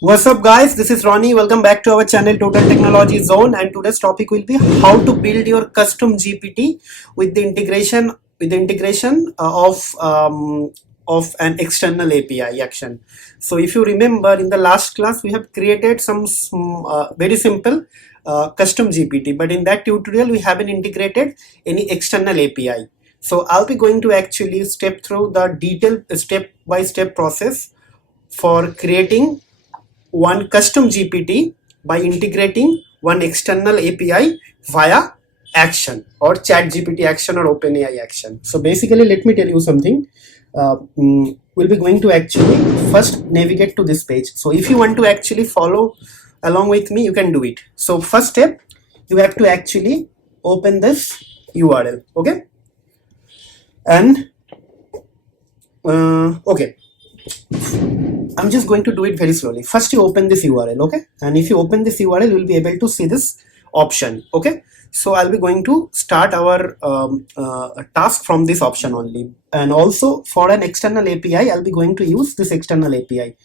What's up guys, this is Ronnie. Welcome back to our channel Total Technology Zone, and today's topic will be how to build your custom GPT with the integration of an external API action. So if you remember, in the last class we have created some very simple custom GPT, but in that tutorial we haven't integrated any external API. So I'll be going to actually step through the detailed step-by-step process for creating one custom GPT by integrating one external API via action or chat GPT action or OpenAI action. So basically, let me tell you something. We'll be going to actually first navigate to this page. So if you want to actually follow along with me, you can do it. So first step, you have to actually open this URL, okay? And okay, I'm just going to do it very slowly. First you open this URL, okay? And if you open this URL, you'll be able to see this option, okay? So I'll be going to start our task from this option only. And also for an external API, I'll be going to use this external API.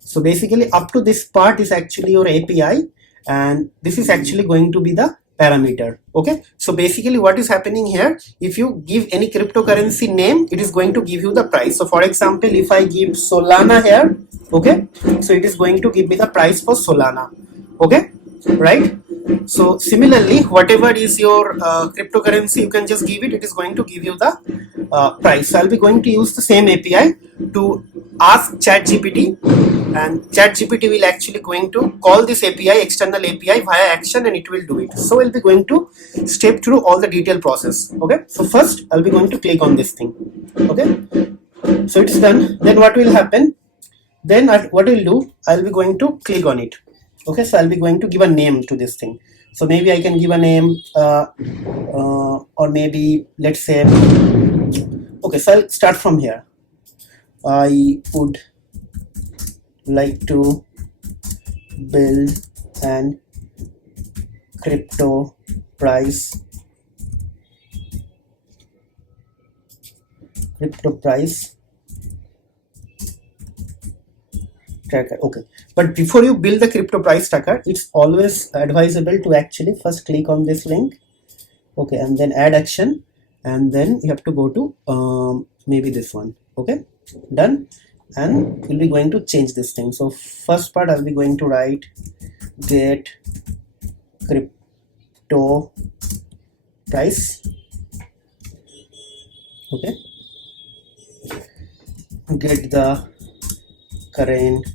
So basically up to this part is actually your API, and this is actually going to be the parameter, okay? So basically what is happening here, if you give any cryptocurrency name, it is going to give you the price. So for example, if I give Solana here, okay, so it is going to give me the price for Solana, okay, right? So similarly, whatever is your cryptocurrency, you can just give it, it is going to give you the price. So I'll be going to use the same API to ask ChatGPT, and ChatGPT will actually going to call this API, external API via action, and it will do it. So I'll be going to step through all the detailed process, okay? So first I'll be going to click on this thing, okay? So it's done. Then what will happen? Then what we'll do, I'll be going to click on it, okay? So I'll be going to give a name to this thing. So maybe I can give a name or maybe let's say, okay, so I'll start from here. I would like to build an crypto price tracker, okay? But before you build the crypto price tracker, it's always advisable to actually first click on this link, okay, and then add action, and then you have to go to maybe this one, okay? Done. And we'll be going to change this thing. So first part, I'll be going to write get crypto price, okay, get the current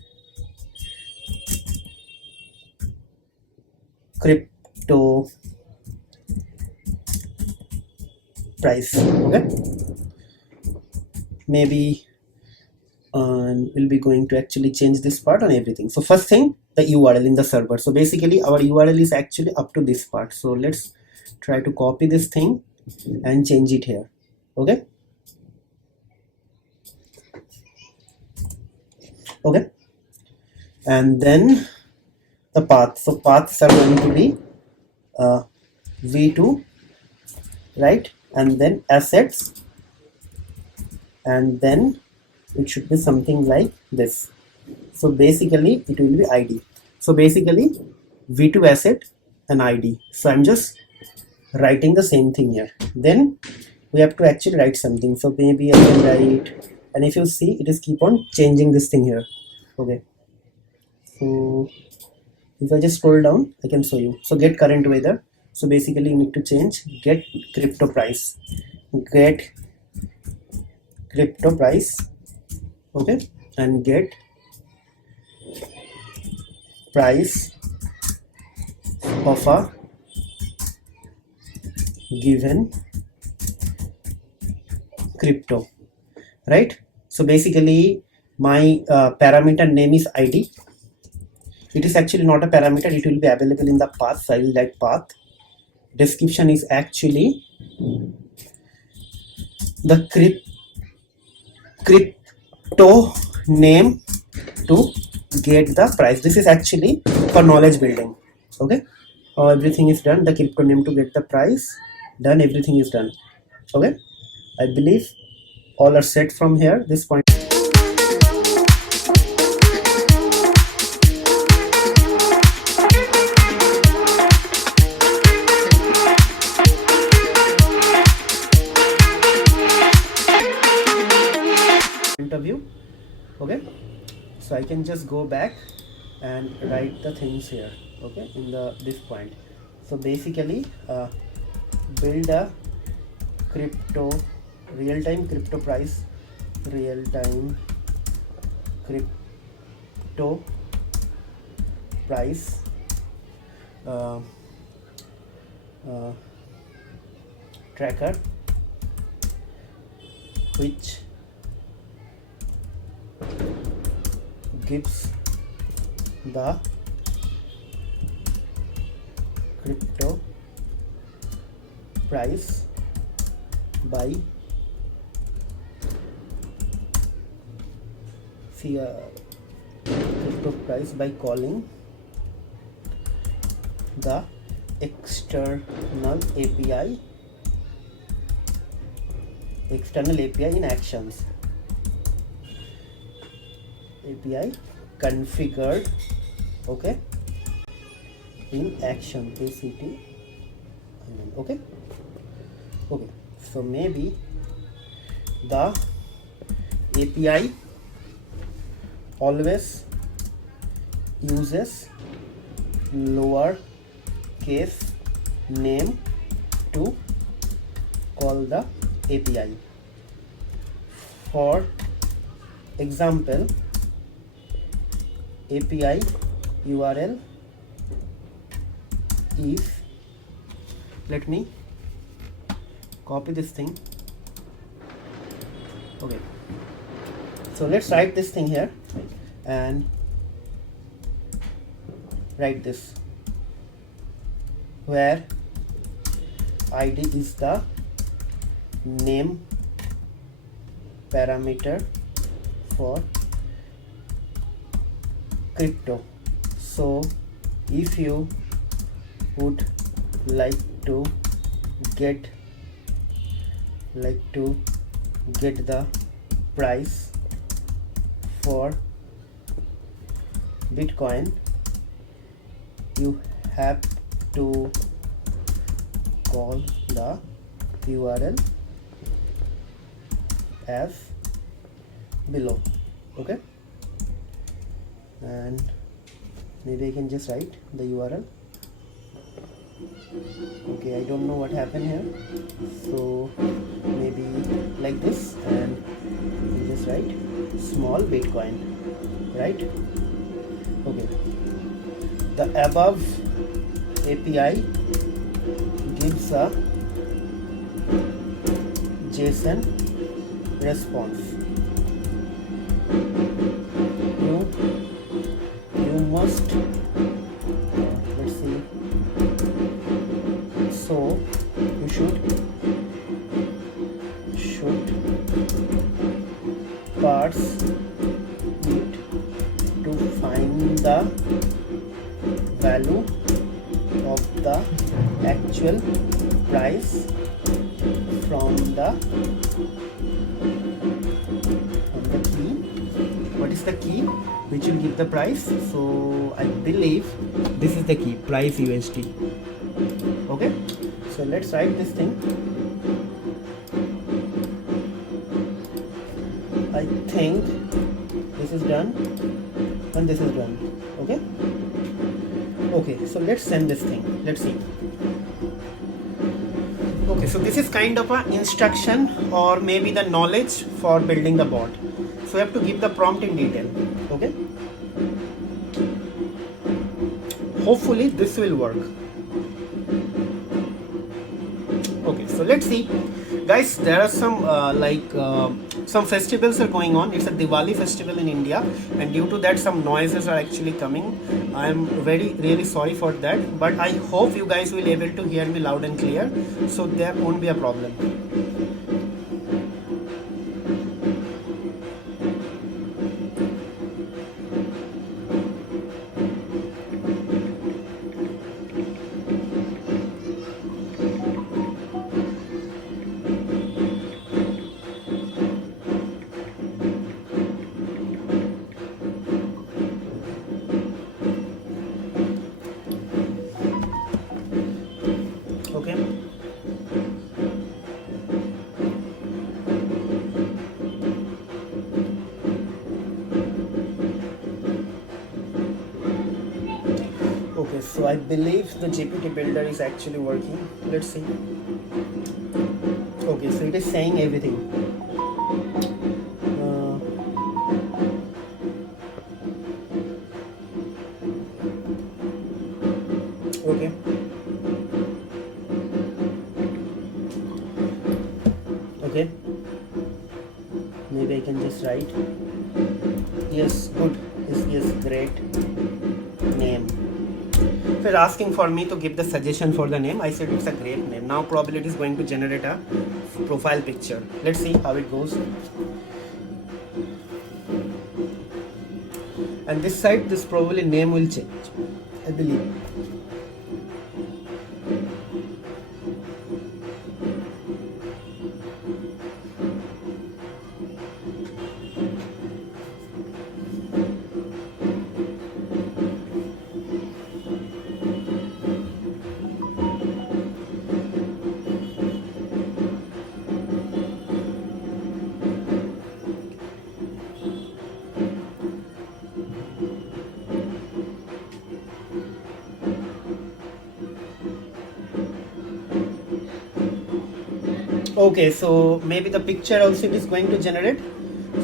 crypto price, okay? Maybe and we'll be going to actually change this part on everything. So first thing, the URL in the server. So basically our URL is actually up to this part. So let's try to copy this thing and change it here, okay? Okay, and then the path. So paths are going to be v2, right? And then assets, and then it should be something like this. So basically it will be ID. So basically v2 asset and ID. So I'm just writing the same thing here. Then we have to actually write something. So maybe I can write, and if you see, it is keep on changing this thing here, okay? So if I just scroll down, I can show you. So get current weather. So basically you need to change get crypto price, get crypto price, okay, and get price of a given crypto, right? So basically my parameter name is ID. It is actually not a parameter, it will be available in the path. So I will write path. Description is actually the crypto name to get the price. This is actually for knowledge building, okay? Everything is done. The crypto name to get the price, done. Everything is done, okay? I believe all are set from here, this point. point of view. Okay, so I can just go back and write the things here, okay, in this point. So basically build a crypto real-time crypto price, real-time crypto price uh, tracker, which gives the crypto price by crypto price by calling the external API in actions. API configured, okay, in action, ACT, okay. So maybe the API always uses lower case name to call the API. For example, API URL is, let me copy this thing. Okay, so let's write this thing here and write this, where ID is the name parameter for crypto. So if you would like to get the price for Bitcoin, you have to call the URL as below, okay, and maybe I can just write the URL. Okay, I don't know what happened here, so maybe like this, and you just write small Bitcoin, right? Okay, the above API gives a JSON response. You must let's see, so you should parse it to find the value of the actual price from the key. What is the key which will give the price? So I believe this is the key, price USD. Okay, so let's write this thing. I think this is done and this is done. Okay, so let's send this thing. Let's see. Okay, so this is kind of an instruction or maybe the knowledge for building the bot. So you have to give the prompt in detail. Okay, hopefully this will work. Okay, so let's see, guys. There are some some festivals are going on. It's a Diwali festival in India, and due to that some noises are actually coming. I am really sorry for that, but I hope you guys will able to hear me loud and clear, so there won't be a problem. Okay, so I believe the GPT builder is actually working. Let's see. Okay, so it is saying everything. Okay. Okay. Maybe I can just write. Yes, good. Yes, great. Name. So it's asking for me to give the suggestion for the name. I said it's a great name. Now probably it is going to generate a profile picture. Let's see how it goes. And this side, this probably name will change, I believe. Okay, so maybe the picture also it is going to generate.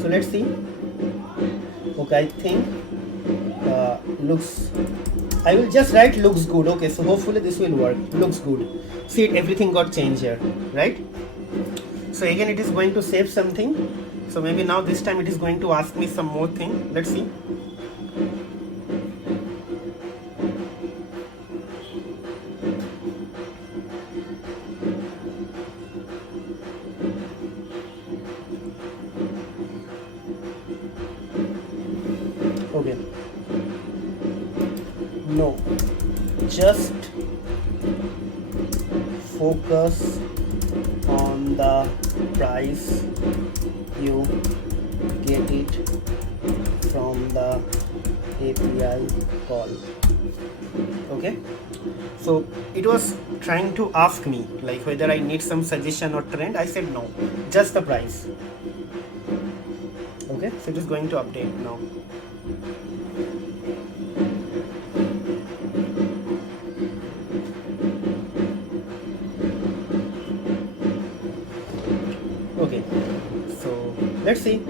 So let's see. Okay, I think looks. I will just write looks good. Okay, so hopefully this will work. Looks good. See, everything got changed here, right? So again, it is going to save something. So maybe now this time it is going to ask me some more thing. Let's see. Okay. No. Just focus on the price. You get it from the API call. Okay. So it was trying to ask me like whether I need some suggestion or trend. I said no, just the price. Okay, so it is going to update now. Okay, so let's see.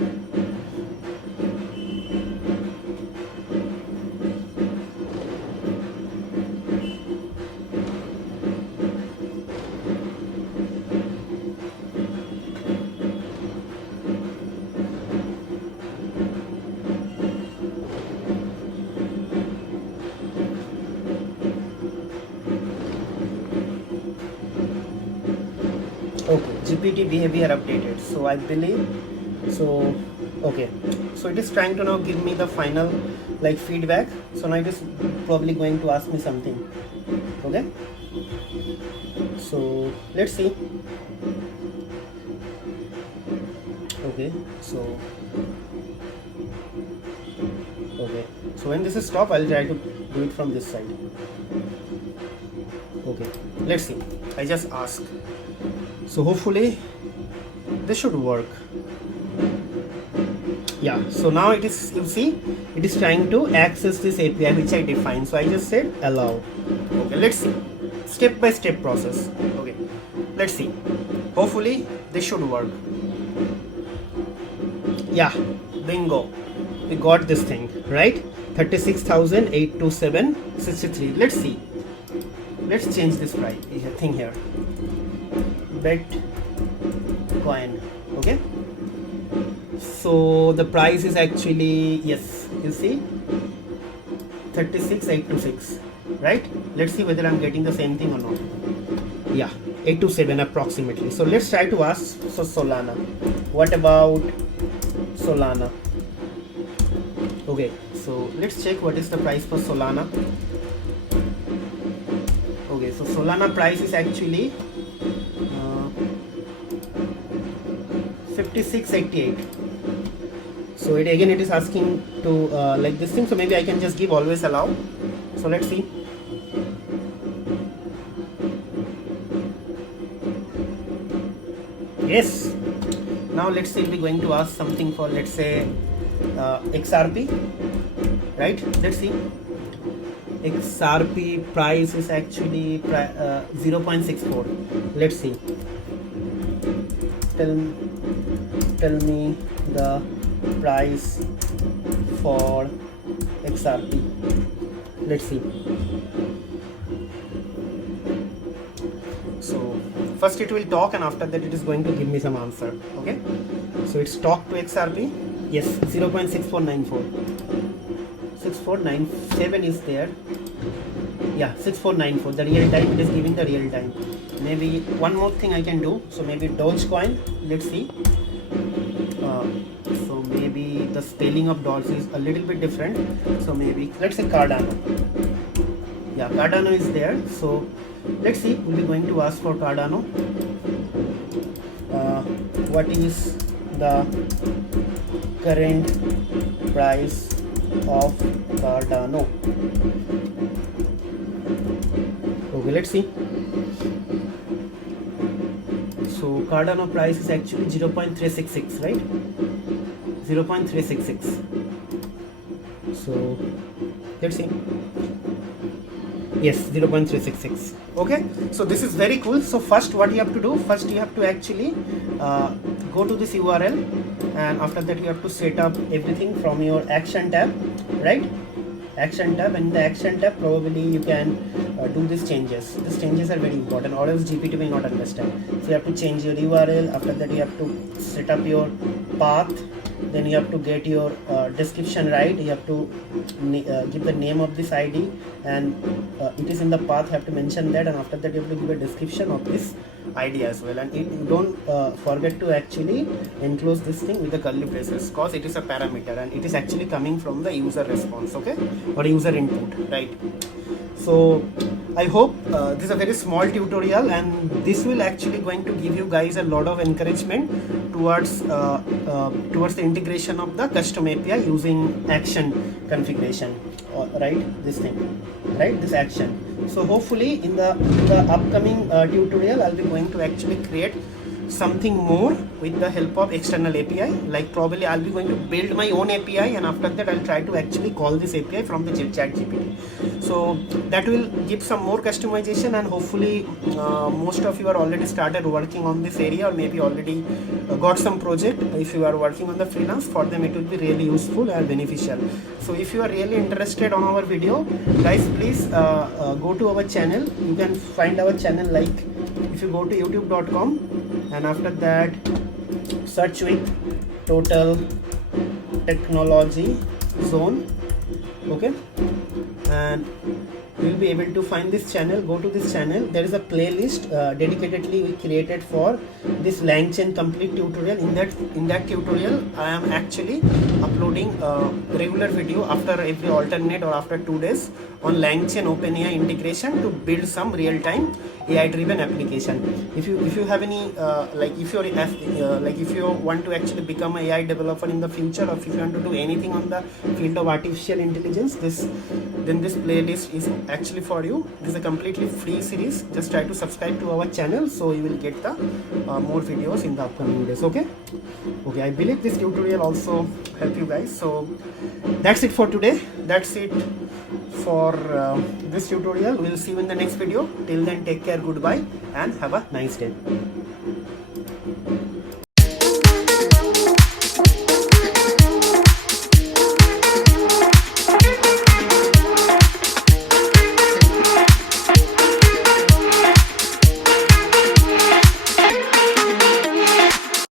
Okay, GPT behavior updated. So I believe so. Okay, so it is trying to now give me the final like feedback. So now it is probably going to ask me something. Okay, so let's see. Okay, so okay, so when this is stop, I'll try to do it from this side. Okay, let's see. I just ask. So hopefully this should work. Yeah, so now it is, you see, it is trying to access this API which I defined. So I just said allow. Okay, let's see. Step by step process. Okay, let's see. Hopefully this should work. Yeah, bingo. We got this thing, right? 36,827.63. Let's see. Let's change this price thing here. Bet coin. Okay, so the price is actually, yes, you see, 36,826, right? Let's see whether I'm getting the same thing or not. Yeah, 827 approximately. So let's try to ask. So Solana, what about Solana? Okay, so let's check what is the price for Solana. Okay, so Solana price is actually 56.88. So it again, it is asking to like this thing. So maybe I can just give always allow. So let's see. Yes. Now let's say we're going to ask something for, let's say XRP, right? Let's see. XRP price is actually 0.64. Let's see. Tell me the price for XRP. Let's see. So first it will talk, and after that it is going to give me some answer. Okay, so it's talk to XRP. Yes, 0.6494. 6497 is there. Yeah, 6494. The real time, it is giving the real time. Maybe one more thing I can do. So maybe Dogecoin. Let's see. So maybe the spelling of dots is a little bit different. So maybe let's say Cardano. Yeah, Cardano is there. So let's see. We'll be going to ask for Cardano. What is the current price of Cardano? Okay, let's see. So Cardano price is actually 0.366, right? 0.366. So let's see. Yes, 0.366. Okay, so this is very cool. So first what you have to do, first you have to actually go to this URL, and after that you have to set up everything from your action tab, right? Action tab, and in the action tab probably you can do these changes. These changes are very important, or else GPT will not understand. So you have to change your URL. After that you have to set up your path. Then you have to get your description right. You have to give the name of this ID, and it is in the path. You have to mention that, and after that you have to give a description of this ID as well. And you don't forget to actually enclose this thing with the curly braces, because it is a parameter and it is actually coming from the user response, okay, or user input, right? So I hope this is a very small tutorial, and this will actually going to give you guys a lot of encouragement towards the integration of the custom API using action configuration, right? This thing, right? This action. So hopefully in the upcoming tutorial I'll be going to actually create something more with the help of external API. Like probably I'll be going to build my own API, and after that I'll try to actually call this API from the chat GPT. So that will give some more customization, and hopefully most of you are already started working on this area, or maybe already got some project. If you are working on the freelance, for them it will be really useful and beneficial. So if you are really interested on our video, guys, please go to our channel. You can find our channel, like if you go to youtube.com, and after that search with Total Technology Zone, okay, and you'll be able to find this channel. Go to this channel. There is a playlist dedicatedly we created for this LangChain complete tutorial. In that tutorial I am actually uploading a regular video after every alternate or after 2 days on LangChain OpenAI integration to build some real-time AI driven application. If you have any if you want to actually become an AI developer in the future, or if you want to do anything on the field of artificial intelligence, then this playlist is actually for you. This is a completely free series. Just try to subscribe to our channel, so you will get the more videos in the upcoming days. Okay, I believe this tutorial also help you guys. So that's it for today. That's it for this tutorial. We'll see you in the next video. Till then, take care, goodbye, and have a nice day.